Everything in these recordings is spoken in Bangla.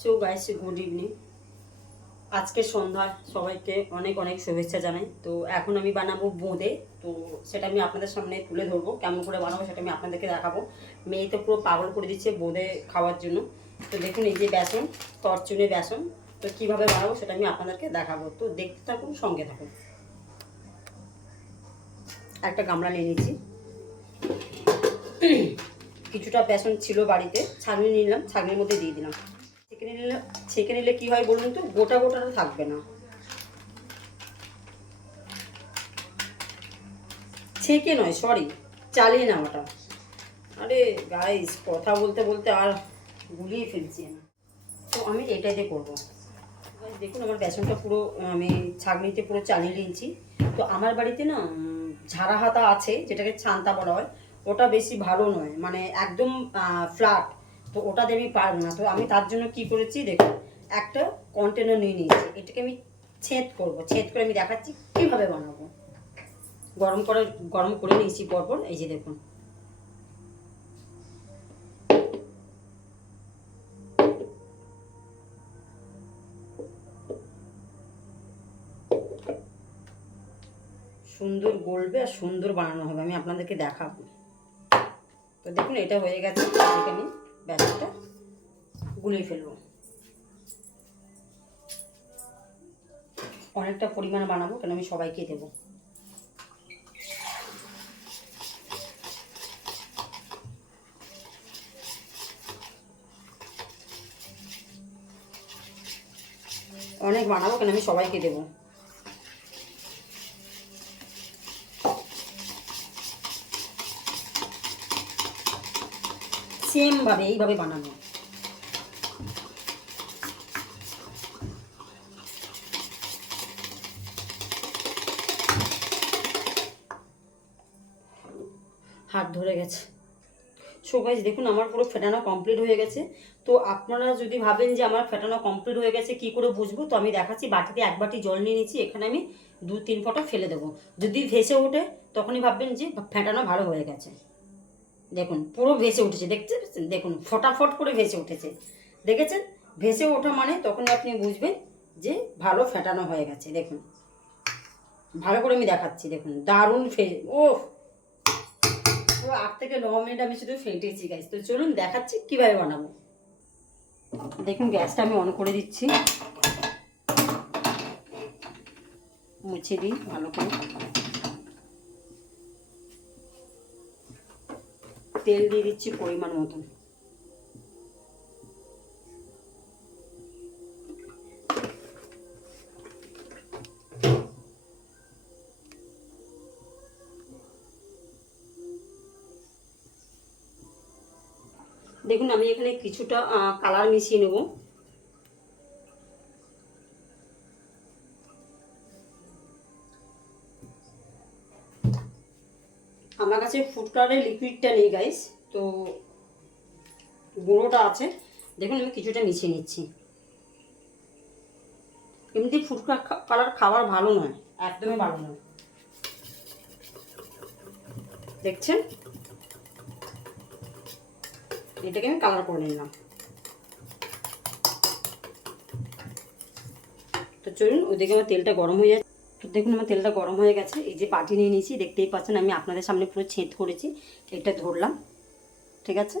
সো গাইস গুড ইভিনিং আজকে সন্ধ্যায় সবাইকে অনেক অনেক শুভেচ্ছা জানাই। তো এখন আমি বানাবো বোঁদে। তো সেটা আমি আপনাদের সামনে তুলে ধরবো। কেমন করে বানাবো সেটা আমি আপনাদেরকে দেখাবো। মেয়ে তো পুরো পাগল করে দিচ্ছে বোঁদে খাওয়ার জন্য। তো দেখুন এই যে বেসন, তরচুনে বেসন। তো কীভাবে বানাবো সেটা আমি আপনাদেরকে দেখাবো। তো দেখতে থাকুন, সঙ্গে থাকুন। একটা গামলা নিয়ে নিচ্ছি। কিছুটা বেসন ছিল বাড়িতে। ছাগনি নিলাম ছাগনির মধ্যে দিয়ে দিলাম। ছেঁকে নিলে ছেঁকে নিলে কী হয় বলুন তো? গোটা গোটাটা থাকবে না। ছেঁকে নয় সরি চালিয়ে নেওয়াটা। আরে গাইস কথা বলতে বলতে আর গুলিয়ে ফেলছি না তো আমি এটাইতে করব। দেখুন আমার বেসনটা পুরো, আমি ছাগনিতে পুরো চালিয়ে নিয়েছি। তো আমার বাড়িতে না ঝাড়া হাতা আছে, যেটাকে ছান্তা বলা হয়। ওটা বেশি ভালো নয়। মানে একদম ফ্ল্যাট তো ওটাতে আমি পারব না, তো আমি তার জন্য কি করেছি দেখুন, একটা কন্টেনার নিয়ে নিয়েছি। এটাকে আমি ছেদ করব, ছেদ করে আমি দেখাচ্ছি কীভাবে বানাবো। গরম করে গরম করে নিয়েছি পরপর, এই যে দেখুন। সুন্দর গলবে আর সুন্দর বানানো হবে, আমি আপনাদেরকে দেখাবো। তো দেখুন, এটা হয়ে গেছে আমি ব্যাসটা গুলিয়ে ফেলব। অনেকটা পরিমাণে বানাবো, কেন আমি সবাইকে দেবো। অনেক বানাবো, কেন আমি সবাইকে দেবো। সেম ভাবে এইভাবে বানানো। হাত ধরে গেছে। সো দেখুন, আমার পুরো ফেটানো কমপ্লিট হয়ে গেছে। তো আপনারা যদি ভাবেন যে আমার ফেটানো কমপ্লিট হয়ে গেছে, কি করে বুঝব? তো আমি দেখাচ্ছি, বাটিতে এক বাটি জল নিয়ে নিচ্ছি এখানে আমি দু তিন ফোঁটা ফেলে দেবো। যদি ভেসে ওঠে, তখনই ভাববেন যে ফেটানো ভালো হয়ে গেছে। দেখুন, পুরো ভেসে উঠেছে দেখতে দেখুন, ফটাফট করে ভেসে উঠেছে। দেখেছেন? ভেসে ওঠা মানে তখনই আপনি বুঝবেন যে ভালো ফেটানো হয়ে গেছে, দেখুন। ভালো করে আমি দেখাচ্ছি, দেখুন, দারুণ ফে ও পুরো আট থেকে ন মিনিট আমি শুধু ফেটেছি গাছ তো চলুন দেখাচ্ছি কীভাবে বানাবো। দেখুন, গ্যাসটা আমি অন করে দিচ্ছি। মুছে দিই, ভালো করে। তেল দিয়ে দিচ্ছি পরিমাণ মতন। দেখুন আমি এখানে কিছুটা কালার মিশিয়ে নেব। আমার কাছে ফুড কালারের লিকুইডটা নেই গাইস তো গুঁড়োটা আছে। দেখুন আমি কিছুটা মিশিয়ে নিচ্ছি। এমনিতে ফুড কালার খাবার ভালো নয়। একদমই ভালো নয়। দেখছেন? এটাকে আমি কালার করে নিলাম। তো চলুন ওইদিকে আমার তেলটা গরম হয়ে যাচ্ছে। দেখুন, আমার তেলটা গরম হয়ে গেছে। এই যে বাটি নিয়ে নিয়েছি, দেখতেই পাচ্ছেন, আমি আপনাদের সামনে পুরো ছেদ করেছি। এটা ধরলাম, ঠিক আছে?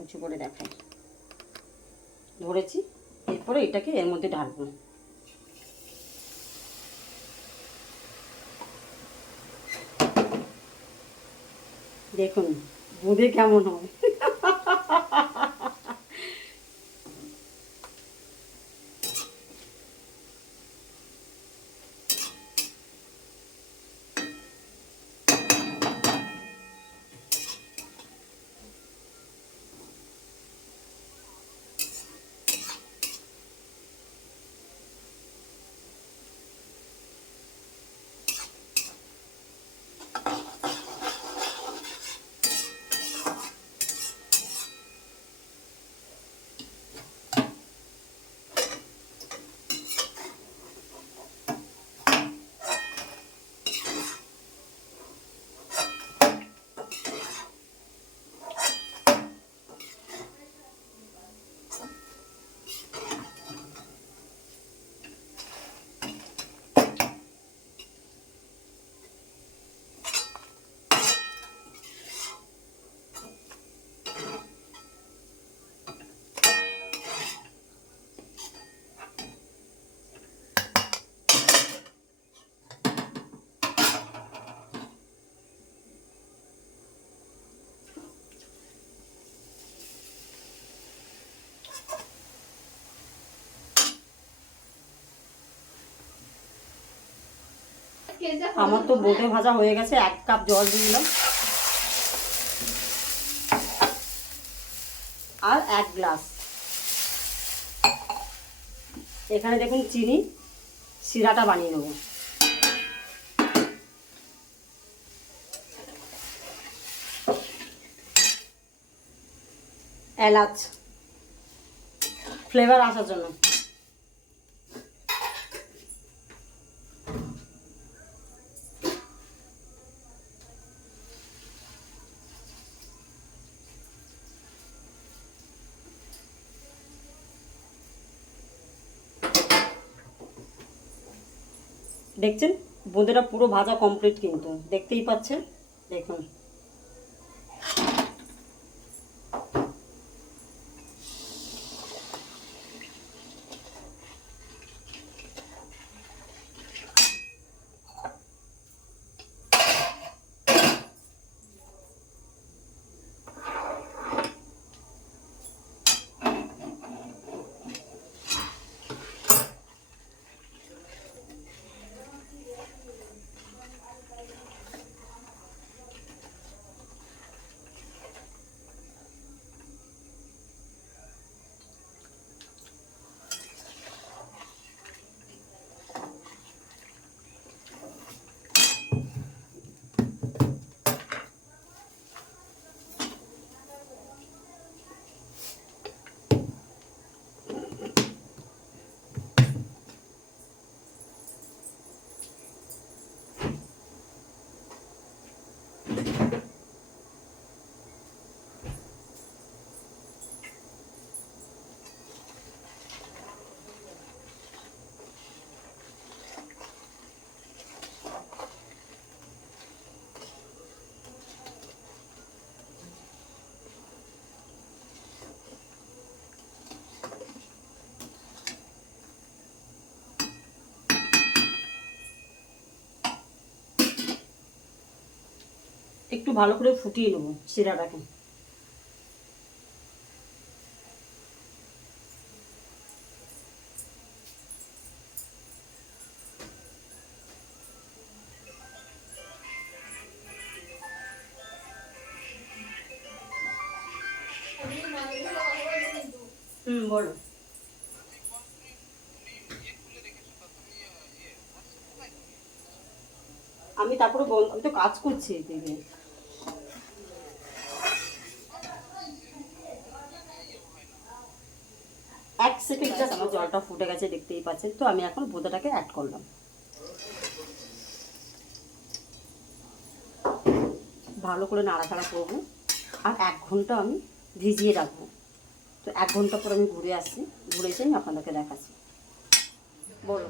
উঁচু করে দেখাই। ধরেছি, এরপরে এটাকে এর মধ্যে ঢালবো। দেখুন বোধে কেমন হয়। আমার তো বোটে ভাজা হয়ে গেছে, এক কাপ জল দিয়ে দিলাম। আর এক গ্লাস। এখানে দেখুন চিনি, শিরাটা বানিয়ে নেব। এলাচ। ফ্লেভার আসার জন্য। দেখছেন? বোঁদেটা পুরো ভাজা কমপ্লিট কিন্তু। দেখতেই পাচ্ছেন? দেখুন। একটু ভালো করে ফুটিয়ে নেব শিরাটাকে। বলো। আমি তারপরে বল, আমি তো কাজ করছি এদিকে এক সেকেন্ড জাস্ট আমার জলটা ফুটে গেছে, দেখতেই পাচ্ছেন। তো আমি এখন বোঁদাটাকে অ্যাড করলাম। ভালো করে নাড়াচাড়া করব আর এক ঘণ্টা আমি ভিজিয়ে রাখব। তো এক ঘণ্টা পর আমি ঘুরে আসছি। ঘুরে এসে আমি আপনাদেরকে দেখাচ্ছি। বলো।